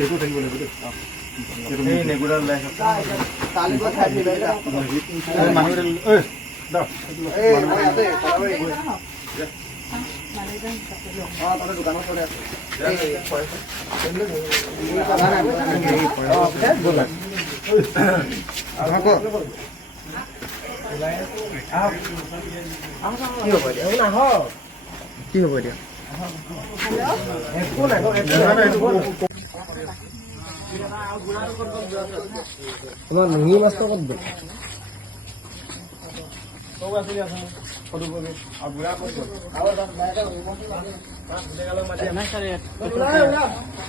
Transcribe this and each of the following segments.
এইটো থাকিব লাগিব দেই এই নেগুলাৰ লাইফ তালিকা খাই দিলে মানুহ এই দাও এই মই আছে তাতে দোকানত চলে আছে কি হ'ব এতিয়া তোমাৰ লুঙি মাছটো ক'ত গ'ল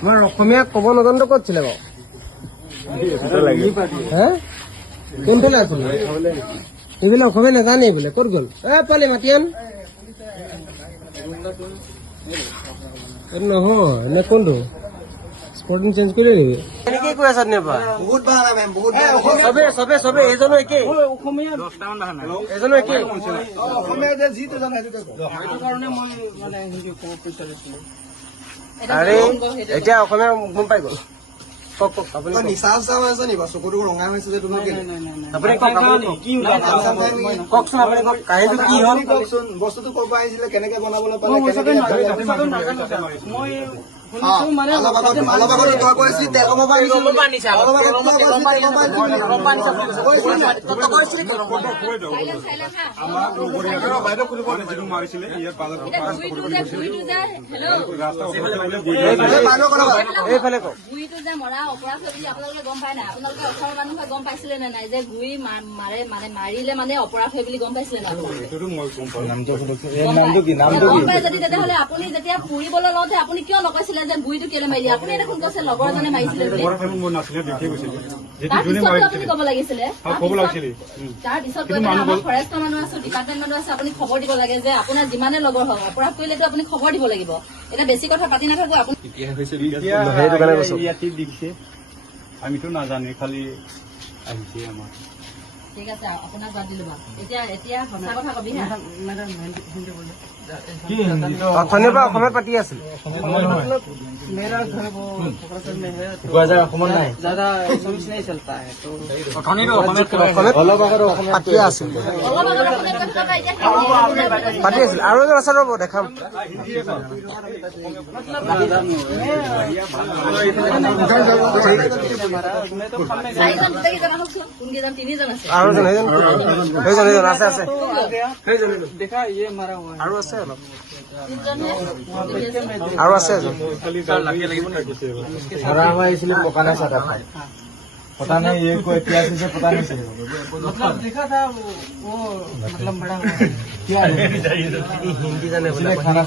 মই অসমীয়া ক'ব নাজানো ক'ত ছিলে বাৰু হে কোনফালে আছিলে এইবিলাক অসমীয়া নাজানে বোলে ক'ত গ'ল এ পালি মাতিয়ান নহয় এনে কোনটো স্পৰ্টিং চেঞ্জ কৰি দিবি এনেকে কৈ আছা নেবা বহুত ভাল মেম বহুত সবে সবে এজনো একে অসমীয়া 10টা মান বাহানা এজনো একে অসমীয়া যে জিটো জানে সেইটো কাৰণে মই মানে হিন্দী ক'ব বিচাৰিছিলো আৰে এতিয়া অসমীয়া গম পাই গ'ল কক কক আপুনি নিচা চাও আছে নি বা চকুটো ৰঙা হৈছে যে তোমাৰ কি আপুনি কি ককচোন আপুনি কক কাহিনী কি হ'ল ককচোন বস্তুটো ক'ব আহিছিলে কেনেকৈ বনাবলৈ পালে কেনেকৈ মই মানে অলপ আগত তই কৈছিলি তেল কমাব আনিছে এইফালে কওক অপৰাধ বুলি আপোনালোকে গম পায় নাই আপোনালোকে অসমৰ মানুহে গম পাইছিলে নে নাই যে গুৰি মাৰে মানে মাৰিলে মানে অপৰাধ হয় বুলি গম পাইছিলে নাই গম পাই যদি তেতিয়াহ'লে আপুনি যেতিয়া ফুৰিবলৈ লওঁতে আপুনি কিয় নকৈছিলে যে গুৰিটো কেলে মাৰি দিয়ে আপুনি দেখোন কৈছে লগৰ এজনে মাৰিছিলে তাৰপিছত আপুনি ক'ব লাগিছিলে তাৰপিছত কৈ পেলাই আমাৰ ফৰেষ্টৰ মানুহ আছে ডিপাৰ্টমেণ্ট মানুহ আছে আপুনি খবৰ দিব লাগে যে আপোনাৰ যিমানে লগৰ হওক অপৰাধ কৰিলেতো আপুনি খবৰ দিব লাগিব এতিয়া বেছি কথা পাতি নাথাকো আপুনি আমিতো নাজানো খালি আহিছে আমাৰ ঠিক আছে আপোনাক বাদ দিলো এতিয়া সঁচা কথা কবি হা অসমীয়া পৰা অসমীয়া পাতি আছিল मेरा घर वो पोखरासर में है तो ज्यादा सर्विस नहीं चलता है तो পাতি আছিল আৰু এজন আছে ৰ'ব দেখাম আৰু এজন আছে আছে আৰু আছে অলপ আৰু আছে ধৰা हुआ इसलिए पकाना चाहता था पता नहीं ये कोई इतिहास से पता नहीं चलेगा मतलब देखा था वो मतलब बड़ा क्या हिंदी जाने वाला खाना